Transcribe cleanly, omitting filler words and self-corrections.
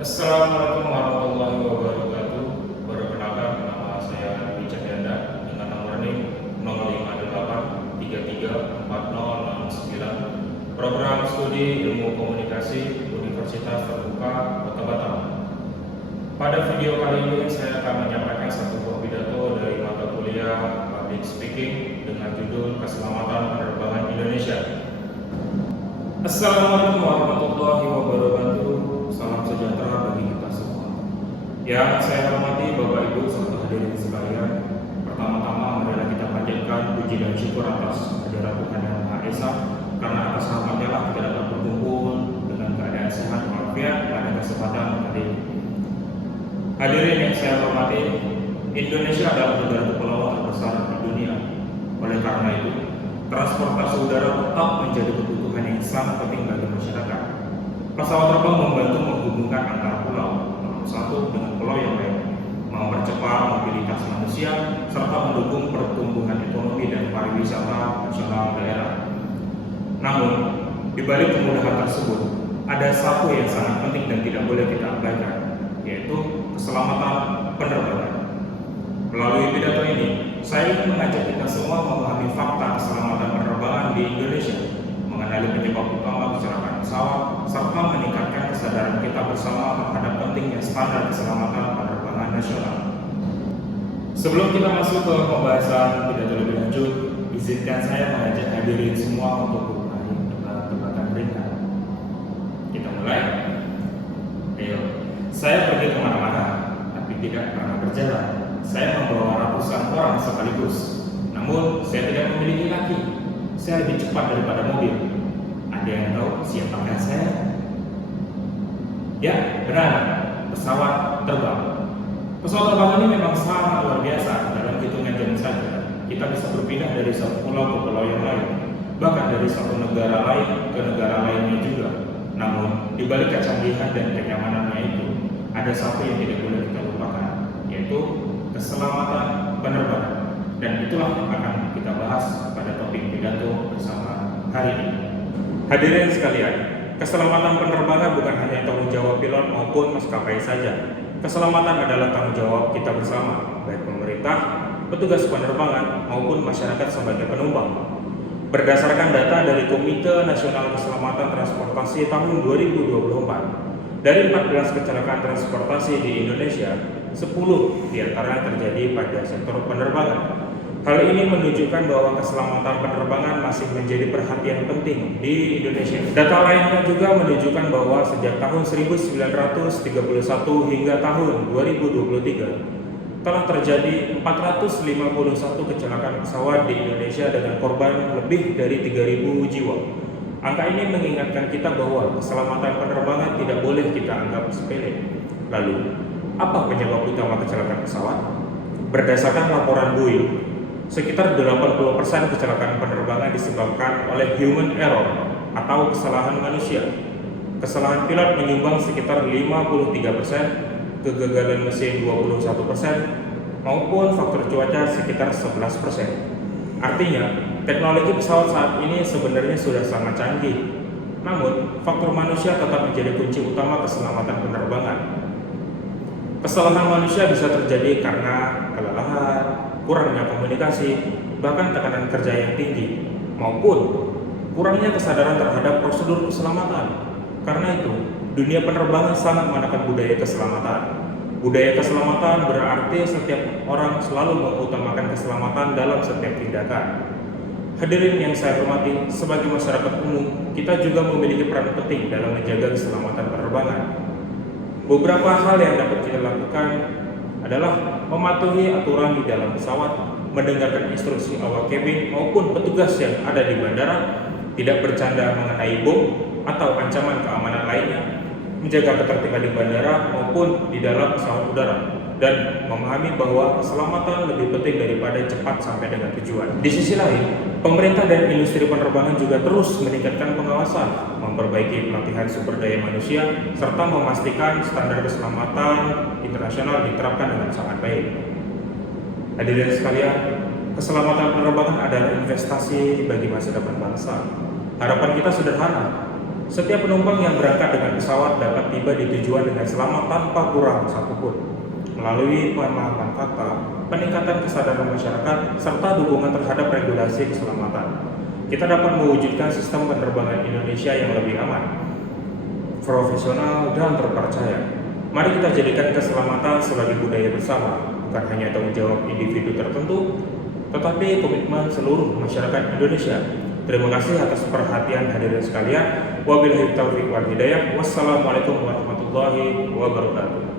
Assalamualaikum warahmatullahi wabarakatuh. Perkenalkan, nama saya Adi Cahyanda dengan nomor NIM 058334069, Program Studi Ilmu Komunikasi Universitas Terbuka Kota Batam. Pada video kali ini saya akan menyampaikan satu buah pidato dari mata kuliah Public Speaking dengan judul Keselamatan Penerbangan Indonesia. Assalamualaikum warahmatullahi wabarakatuh. Salam sejahtera bagi kita semua. Yang saya hormati Bapak Ibu serta hadirin sekalian, pertama-tama marilah kita panjatkan puji dan syukur atas hadirat Tuhan Yang Maha Esa, karena atas rahmat-Nya lah kita dapat berkumpul dengan keadaan sehat walafiat pada kesempatan kali ini. Hadirin yang saya hormati, Indonesia adalah negara kepulauan terbesar di dunia. Oleh karena itu, transportasi udara tetap menjadi kebutuhan yang sangat penting bagi masyarakat. Pesawat terbang membantu menghubungkan antara pulau satu dengan pulau yang lain, mempercepat mobilitas manusia, serta mendukung pertumbuhan ekonomi dan pariwisata nasional daerah. Namun, di balik kemudahan tersebut, ada satu yang sangat penting dan tidak boleh kita abaikan, yaitu keselamatan penerbangan. Melalui pidato ini, saya ingin mengajak kita semua memahami fakta keselamatan penerbangan di Indonesia, mengenali penyebab utama kecelakaan pesawat, serta meningkatkan kesadaran kita bersama terhadap pentingnya standar keselamatan penerbangan nasional. Sebelum kita masuk ke pembahasan pidato lebih lanjut, izinkan saya mengajak hadirin semua untuk bermain tebak-tebakan ringan. Kita mulai. Ayo, saya pergi kemana-mana, tapi tidak pernah berjalan. Saya membawa ratusan orang sekaligus, namun saya tidak memiliki kaki. Saya lebih cepat daripada mobil. Ada yang tahu siapakah saya? Ya, benar, pesawat terbang. Pesawat terbang ini memang sangat luar biasa. Dalam hitungan jam saja, kita bisa berpindah dari satu pulau ke pulau yang lain, bahkan dari satu negara lain ke negara lainnya juga. Namun, di balik kecanggihan dan kenyamanannya itu, ada satu yang tidak boleh kita lupakan, yaitu keselamatan penerbangan. Dan itulah yang akan kita bahas pada topik pidato bersama hari ini. Hadirin sekalian, keselamatan penerbangan bukan hanya tanggung jawab pilot maupun maskapai saja. Keselamatan adalah tanggung jawab kita bersama, baik pemerintah, petugas penerbangan, maupun masyarakat sebagai penumpang. Berdasarkan data dari Komite Nasional Keselamatan Transportasi tahun 2024, dari 14 kecelakaan transportasi di Indonesia, 10 diantaranya terjadi pada sektor penerbangan. Hal ini menunjukkan bahwa keselamatan penerbangan masih menjadi perhatian penting di Indonesia. Data lainnya juga menunjukkan bahwa sejak tahun 1931 hingga tahun 2023 telah terjadi 451 kecelakaan pesawat di Indonesia dengan korban lebih dari 3.000 jiwa. Angka ini mengingatkan kita bahwa keselamatan penerbangan tidak boleh kita anggap sepele. Lalu, apa penyebab utama kecelakaan pesawat? Berdasarkan laporan Boeing, sekitar 80% kecelakaan penerbangan disebabkan oleh human error atau kesalahan manusia. Kesalahan pilot menyumbang sekitar 53%, kegagalan mesin 21%, maupun faktor cuaca sekitar 11%. Artinya, teknologi pesawat saat ini sebenarnya sudah sangat canggih. Namun, faktor manusia tetap menjadi kunci utama keselamatan penerbangan. Kesalahan manusia bisa terjadi karena kelelahan, kurangnya komunikasi, bahkan tekanan kerja yang tinggi, maupun kurangnya kesadaran terhadap prosedur keselamatan. Karena itu, dunia penerbangan sangat menekan budaya keselamatan. Budaya keselamatan berarti setiap orang selalu mengutamakan keselamatan dalam setiap tindakan. Hadirin yang saya hormati, sebagai masyarakat umum, kita juga memiliki peran penting dalam menjaga keselamatan penerbangan. Beberapa hal yang dapat kita lakukan adalah mematuhi aturan di dalam pesawat, mendengarkan instruksi awak kabin maupun petugas yang ada di bandara, tidak bercanda mengenai bom atau ancaman keamanan lainnya, menjaga ketertiban di bandara maupun di dalam pesawat udara, dan memahami bahwa keselamatan lebih penting daripada cepat sampai dengan tujuan. Di sisi lain, pemerintah dan industri penerbangan juga terus meningkatkan pengawasan, memperbaiki pelatihan sumber daya manusia, serta memastikan standar keselamatan internasional diterapkan dengan sangat baik. Hadirin sekalian, keselamatan penerbangan adalah investasi bagi masa depan bangsa. Harapan kita sederhana, Setiap penumpang yang berangkat dengan pesawat dapat tiba di tujuan dengan selamat tanpa kurang satupun. Melalui pemahaman fakta, peningkatan kesadaran masyarakat, serta dukungan terhadap regulasi keselamatan, kita dapat mewujudkan sistem penerbangan Indonesia yang lebih aman, profesional, dan terpercaya. Mari kita jadikan keselamatan sebagai budaya bersama, bukan hanya tanggung jawab individu tertentu, tetapi komitmen seluruh masyarakat Indonesia. Terima kasih atas perhatian hadirin sekalian. Wabillahi taufiq wal hidayah. Wassalamualaikum warahmatullahi wabarakatuh.